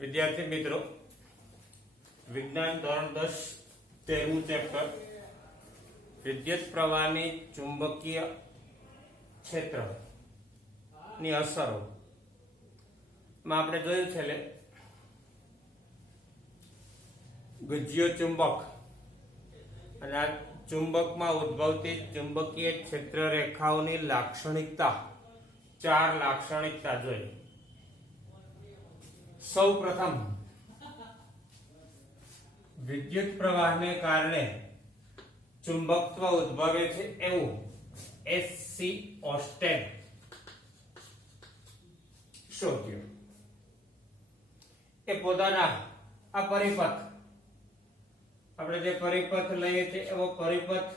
विद्यार्थी मित्रों, विज्ञान धोरण 10 13 चैप्टर विद्युत प्रवाहनी चुंबकीय क्षेत्र ની અસરો માં આપણે જોયું છે ગુજ્યો ચુંબક અને આ ચુંબકમાં ઉદ્ભવતી ચુંબકીય ક્ષેત્ર રેખાઓની લાક્ષણિકતા ચાર લાક્ષણિકતા જોઈ। સૌ પ્રથમ विद्युत प्रवाह ने कारणे चुंबकत्व उद्भवे छे एवं एससी ऑस्टेन शोध्यो। ए पोताना आ परिपथ આપણે જે પરિપથ લઈએ છીએ એવો પરિપથ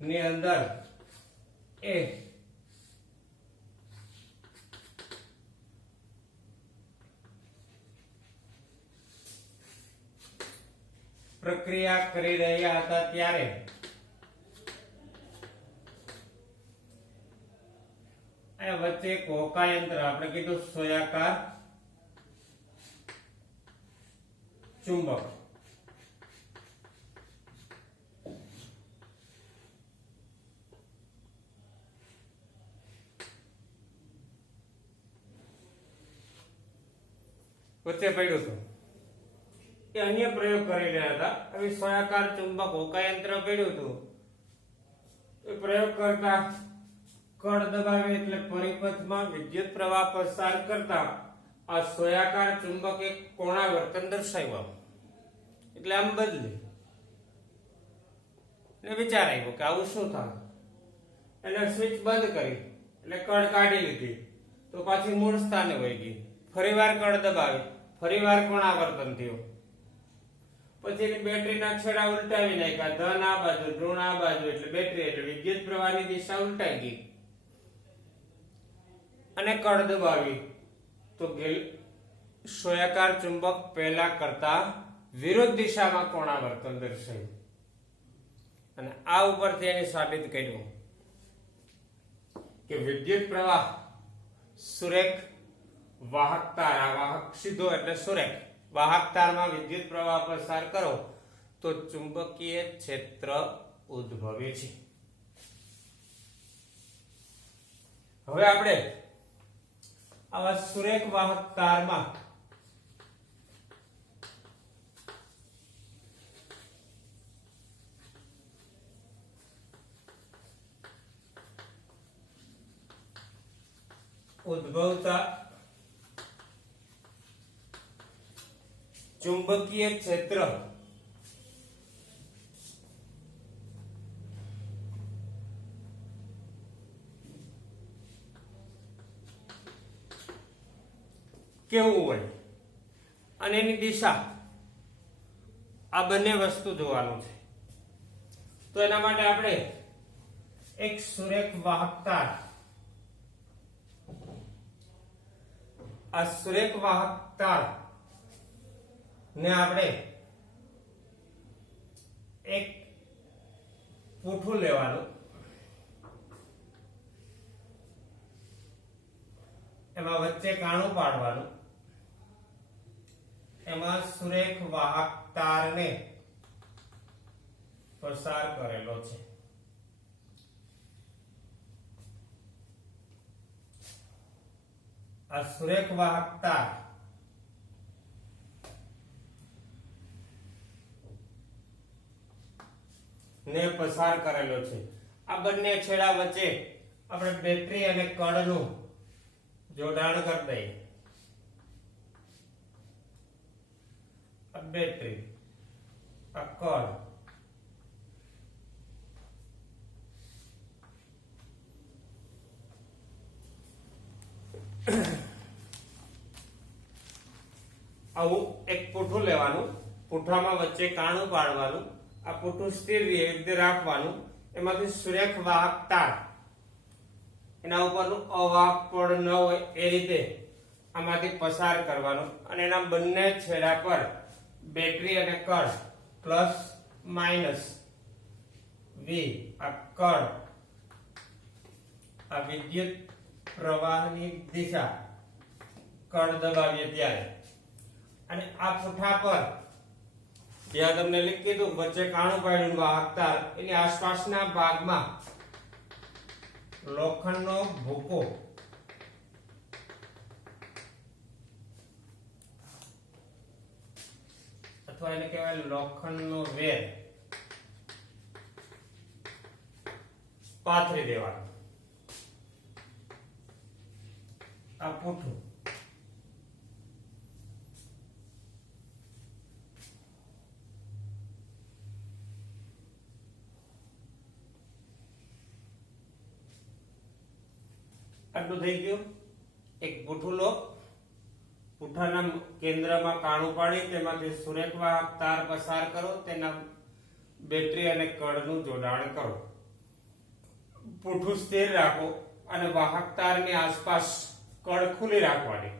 ની અંદર એ પ્રક્રિયા કરી રહ્યા હતા ત્યારે આ વચ્ચે એક હોકાયંત્ર આપણે કીધું સોયાકાર ચુંબક વચ્ચે પડ્યું હતું। એ અન્ય પ્રયોગ કરી રહ્યા હતા। હવે સોયાકાર ચુંબક હોકાયંત્ર પડ્યું હતું એ પ્રયોગ કરતા કળ દબાવે એટલે પરિપથમાં વિદ્યુત પ્રવાહ પસાર કરતા આ સોયાકાર ચુંબક એક કોણાવર્તન દર્શાવ્યું એટલે આમ બદલે ને વિચાર આવ્યો કે આવું શું થાય એટલે સ્વિચ બંધ કરી એટલે કળ કાઢી લીધી તો પાછી મૂળ સ્થાને વહી ગઈ। ફરીવાર કળ દબાવી ફરીવાર કોણાવર્તન થયું। પછી બેટરીના છેડા ઉલટાવી નાખ્યા, ધન આ બાજુ ઋણ આ બાજુ એટલે બેટરી એટલે વિદ્યુત પ્રવાહની દિશા ઉલટાઈ ગઈ અને કળ દબાવી તો સોયાકાર ચુંબક પહેલા કરતા વિરુદ્ધ દિશામાં કોણાવર્તન દર્શાવ્યું અને આ ઉપરથી એને સાબિત કર્યું કે વિદ્યુત પ્રવાહ સુરેખ વાહકતાર, આ વાહક સીધો એટલે સુરેખ વાહકતારમાં વિદ્યુત પ્રવાહ પસાર કરો તો ચુંબકીય ક્ષેત્ર ઉદ્ભવે છે। હવે આપણે આવા સુરેખ વાહકતારમાં ઉદ્ભવતા चुंबकीय क्षेत्र કેવું હોય અને એની દિશા આ બંને વસ્તુ જોવાનું છે। તો એના માટે આપણે એક સુરેખ વાહકતાર, આ સુરેખ વાહકતાર ને આપણે એક પૂઠું લેવાનું, એમાં વચ્ચે કાણું પાડવાનું, એમાં સુરેખ વાહક તારને પસાર કરેલો છે। આ સુરેખ વાહક તાર ને પસાર કરેલો છે। આ બંને છેડા વચ્ચે આપણે બેટરી અને કળનું જોડાણ કરી દઈએ। આ બેટરી, આ કળ, આવું એક પૂઠું લેવાનું, પૂઠામાં વચ્ચે કાણું પાડવાનું, આ પૂઠું સ્થિર રીતે રાખવાનું, એમાંથી સુરેખ વાહક તાર એના ઉપરનું અવાહક પડ ન હોય એ રીતે આમાંથી પસાર કરવાનું અને એના બંને છેડા પર બેટરી અને કળ પ્લસ માઇનસ વી આ કળ આ વિદ્યુત પ્રવાહની દિશા કળ દબાવીએ ત્યારે અને આ પુઠ્ઠા પર જ્યાં તમને લીખ કીધું વચ્ચે કાણું પાડ્યું વાહક તાર એની આસપાસના ભાગમાં લોખંડનો ભૂકો અથવા એને કહેવાય લોખંડનો વેર પાથરી દેવાનો. આ પુઠ્ઠું આટલું થઈ ગયું. એક પુઠ્ઠું લો, પુઠ્ઠાના કેન્દ્રમાં કાણું પાડી તેમાંથી સુરેખ વાહક તાર પસાર કરો, તેના બેટરી અને કળનું જોડાણ કરો. પુઠ્ઠું સ્થિર રાખો અને વાહક તારની આસપાસ કળ ખુલ્લી રાખવાની.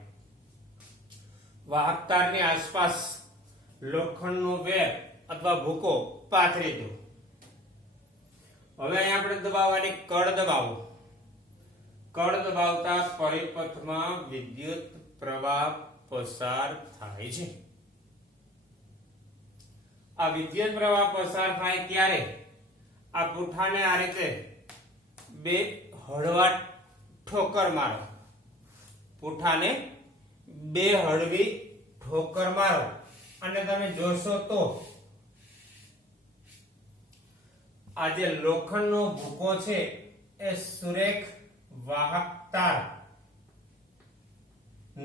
વાહક તારની આસપાસ લોખંડનો વેર અથવા ભૂકો પાથરી દો. હવે અહીંયા આપણે દબાવવાની, કળ દબાવો. કળ દબાવતા પરિપથમાં વિદ્યુત પ્રવાહ પસાર થાય છે. આ વિદ્યુત પ્રવાહ પસાર થાય ત્યારે આ પુઠ્ઠાને આ રીતે બે હળવા ઠોકર મારો. પુઠ્ઠાને બે હળવી ઠોકર મારો અને તમે જોશો તો આ જે લોખંડનો ભૂકો છે એ સુરેખ વાહક તાર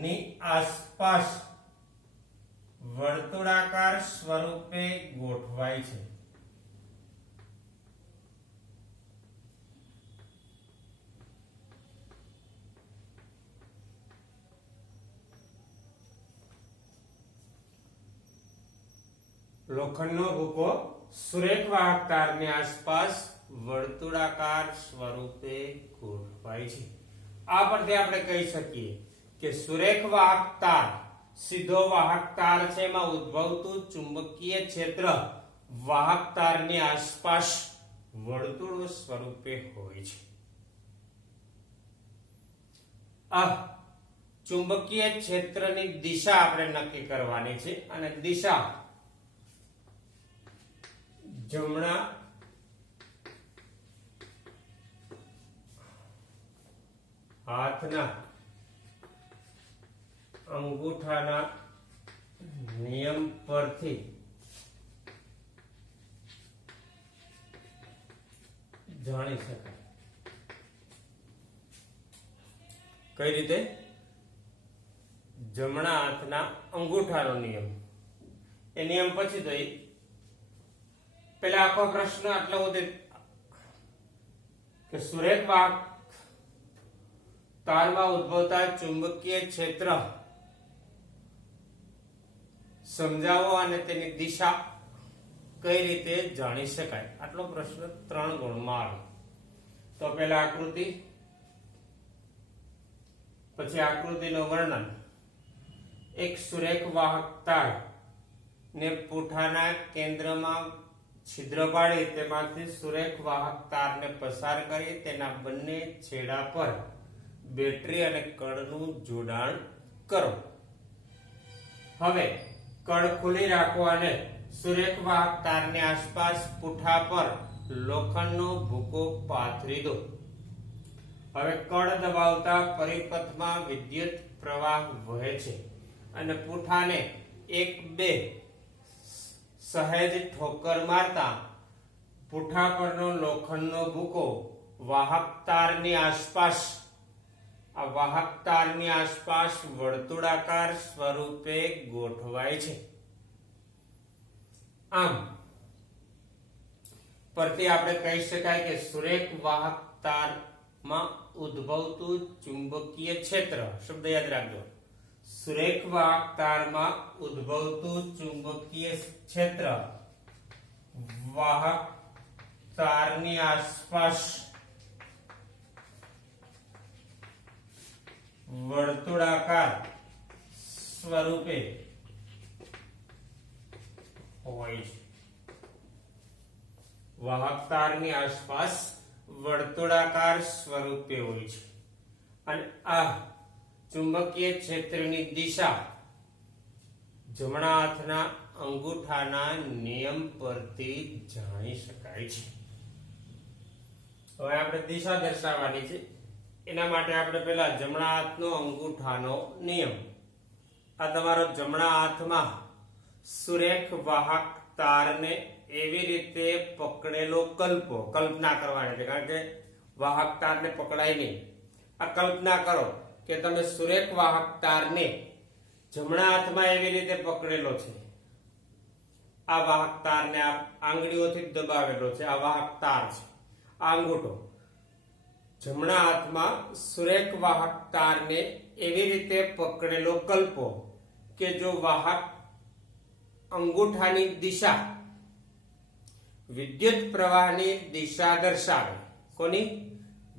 ની આસપાસ વર્તુળાકાર સ્વરૂપે ગોઠવાય છે. લોખંડનો ભૂકો સુરેખ વાહક તારની આસપાસ વર્તુળાકાર સ્વરૂપે ગોઠવાય છે. આ પરથી આપણે કહી શકીએ કે સુરેખ વાહક તાર સીધો વાહક તાર છે, એમાં ઉદ્ભવતું ચુંબકીય ક્ષેત્ર વાહક તારની આસપાસ વર્તુળ સ્વરૂપે હોય છે. આ ચુંબકીય ક્ષેત્રની દિશા આપણે નક્કી કરવાની છે અને દિશા જમણા હાથના અંગૂઠાના નિયમ પરથી જાણી શકાય. કઈ રીતે? જમણા હાથના અંગૂઠાનો નિયમ. એ નિયમ પછી તો પેલા આખો પ્રશ્ન આટલો બધો કે સુરેખ વાહક તારમાં ઉદ્ભવતા ચુંબકીય ક્ષેત્ર સમજાવો અને તેની દિશા કઈ રીતે જાણી શકાય. આટલો પ્રશ્ન 3 ગુણમાં આવે. તો પહેલા આકૃતિ, પછી આકૃતિનું વર્ણન. એક સુરેખ વાહક તાર ને પુઠ્ઠાના કેન્દ્રમાં છિદ્ર પાડી તેમાંથી સુરેખ વાહક તારને પસાર કરી તેના બંને છેડા પર બેટરી અને કળનું જોડાણ કરો. હવે કળ ખુલ્લી રાખો અને સુરેખ વાહક તારની આસપાસ પુઠ્ઠા પર લોખંડનો ભૂકો પાથરી દો. હવે કળ દબાવતા પરિપથમાં વિદ્યુત પ્રવાહ વહે છે અને પુઠ્ઠાને 1-2 સહેજ ઠોકર મારતા પુઠ્ઠા પરનો લોખંડનો ભૂકો વાહક તારની આસપાસ વર્તુળાકાર સ્વરૂપે ગોઠવાય છે. આમ પરથી આપણે કહી શકાય કે સુરેખ વાહક તારમાં ઉદ્ભવતું ચુંબકીય ક્ષેત્ર, શબ્દ યાદ રાખજો, સુરેખ વાહક તારમાં ઉદ્ભવતું ચુંબકીય ક્ષેત્ર વાહક તારની આસપાસ વર્તુળાકાર સ્વરૂપે હોય છે. વાહક તારની આસપાસ વર્તુળાકાર સ્વરૂપે હોય છે અને આ ચુંબકીય ક્ષેત્રની દિશા જમણા હાથના અંગૂઠાના નિયમ પરથી જાણી શકાય છે. હવે આપણે દિશા દર્શાવવાની છે. એના માટે આપણે પહેલા જમણા હાથનો અંગૂઠાનો નિયમ, આ તમારો જમણા હાથમાં સુરેખ વાહક તારને એવી રીતે પકડેલો કલ્પના કરવાની છે, કારણ કે વાહક તારને પકડાય નહીં. આ કલ્પના કરો કે તમે સુરેખ વાહક તારને જમણા હાથમાં એવી રીતે પકડેલો છે. આ વાહક તારને આ આંગળીઓથી દબાવેલો છે. આ વાહક તાર છે, આ અંગૂઠો. જમણા હાથમાં સુરેખ વાહક તારને એવી રીતે પકડેલો કલ્પો કે જો વાહક અંગૂઠાની દિશા વિદ્યુત પ્રવાહની દિશા દર્શાવે. કોની?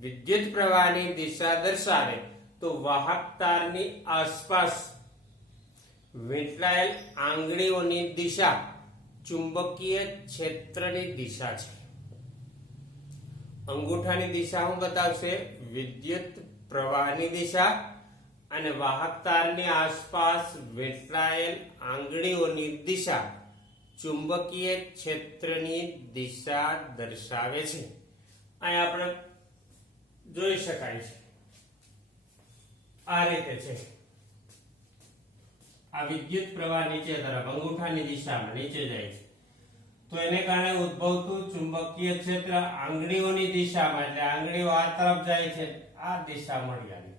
વિદ્યુત પ્રવાહની દિશા દર્શાવે તો વાહક તારની આસપાસ વીંટળાયેલ આંગળીઓની દિશા ચુંબકીય ક્ષેત્રની દિશા છે. અંગૂઠાની દિશા શું બતાવશે? વિદ્યુત પ્રવાહની દિશા. અને વાહક તારની આસપાસ વીંટળાયેલ આંગળીઓની દિશા ચુંબકીય ક્ષેત્રની દિશા દર્શાવે છે. અહીં આપણે જોઈ શકાય છે, આ રીતે છે. આ વિદ્યુત પ્રવાહ નીચે તરફ અંગૂઠાની દિશામાં નીચે જાય છે, તો એને કારણે ઉદ્ભવતું ચુંબકીય ક્ષેત્ર આંગળીઓની દિશામાં, એટલે આંગળીઓ આ તરફ જાય છે, આ દિશા મળી આવી.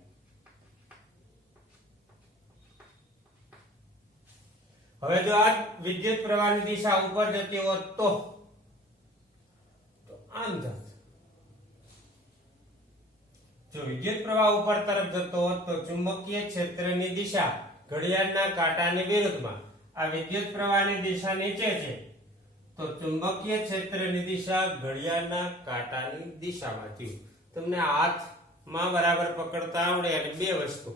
હવે જો આ વિદ્યુત પ્રવાહની દિશા ઉપર જતી હોત તો આમ થશે. જો વિદ્યુત પ્રવાહ ઉપર તરફ જતો હોત તો ચુંબકીય ક્ષેત્રની દિશા ઘડિયાળના કાંટાની વિરુદ્ધમાં. આ વિદ્યુત પ્રવાહની દિશા નીચે છે તો ચુંબકીય ક્ષેત્રની દિશા ઘડિયાળના કાંટાની દિશામાં થયું. તમને હાથમાં બરાબર પકડતા આવડે. અને બે વસ્તુ,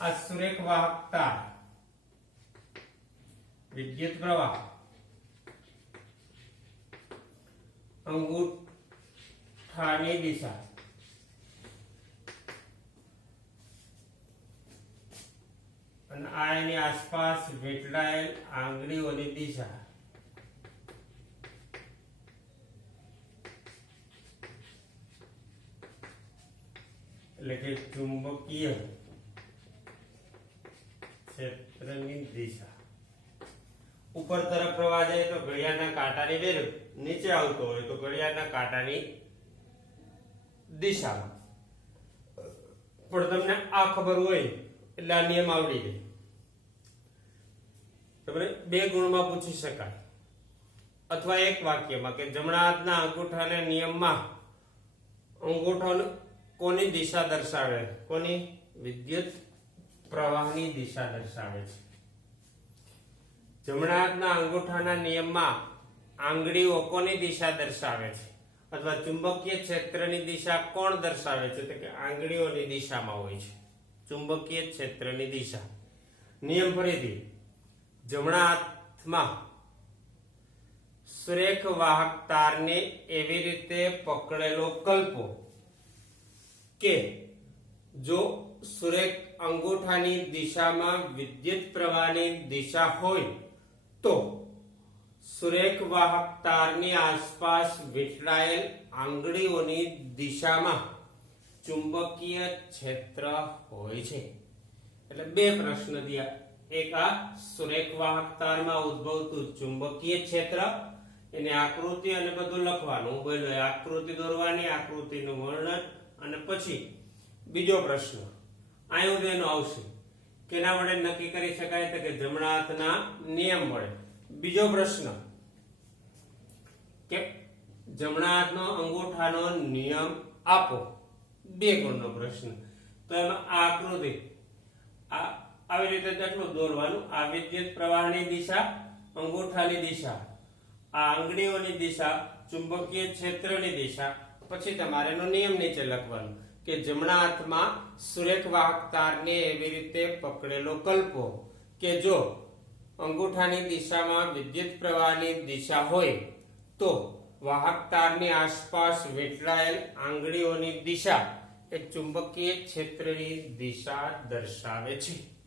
આ સુરેખ વાહક તાર, વિદ્યુત પ્રવાહ, અંગૂઠાની દિશા, અને આ એની આસપાસ વીંટળાયેલ આંગળીઓની દિશા. એટલે કે ચુંબકીય ક્ષેત્રની દિશા. ઉપર તરફ પ્રવાહ જાય તો ઘડિયાળના કાંટાની વિરુદ્ધ, નીચે આવતો હોય તો ઘડિયાળના કાંટાની દિશામાં. પણ તમને આ ખબર હોય એટલે આ નિયમ આવડી જાય. તમને બે ગુણમાં પૂછી શકાય અથવા એક વાક્યમાં કે જમણા હાથના અંગૂઠાના નિયમમાં અંગૂઠો કોની દિશા દર્શાવે? કોની? વિદ્યુત પ્રવાહની દિશા દર્શાવે છે. જમણા હાથના અંગૂઠાના નિયમમાં આંગળીઓ કોની દિશા દર્શાવે છે? અથવા ચુંબકીય ક્ષેત્રની દિશા કોણ દર્શાવે છે? તો કે આંગળીઓની દિશામાં હોય છે ચુંબકીય ક્ષેત્રની દિશા. નિયમ ફરીથી, જમણા હાથમાં સુરેખ વાહક તારને એવી રીતે પકડેલો કલ્પો કે જો સુરેખ અંગૂઠાની દિશામાં વિદ્યુત પ્રવાહની દિશા હોય તો સુરેખ વાહક તારની આસપાસ વીંટળાયેલ આંગળીઓની દિશામાં ચુંબકીય ક્ષેત્ર હોય છે. એટલે બે પ્રશ્ન થયા. એક આ સુરેખ વાહક તારમાં ઉદ્ભવતું ચુંબકીય ક્ષેત્ર, એની આકૃતિ અને બધું લખવાનું. હું બોલ્યો આકૃતિ દોરવાની, આકૃતિનું વર્ણન, અને પછી બીજો પ્રશ્ન અહીં એનો આવશે કેના વડે નક્કી કરી શકાય? તો કે જમણા હાથના નિયમ વડે. બીજો પ્રશ્ન કે જમણા હાથનો અંગૂઠાનો નિયમ આપો. બે ગુણનો પ્રશ્ન. તો એમાં આ આકૃતિ આવી રીતે કેટલું દોરવાનું? આ વિદ્યુત પ્રવાહની દિશા, અંગૂઠાની દિશા, આ આંગળીઓની દિશા, ચુંબકીય ક્ષેત્રની દિશા. પછી તમારે એનો નિયમ નીચે લખવાનો કે જમણા હાથમાં સુરેખ વાહક તારને એવી રીતે પકડેલો કલ્પો કે જો અંગૂઠાની દિશામાં વિદ્યુત પ્રવાહની દિશા હોય તો વાહક તારની આસપાસ વીંટળાયેલ આંગળીઓની દિશા એ ચુંબકીય ક્ષેત્રની દિશા દર્શાવે છે.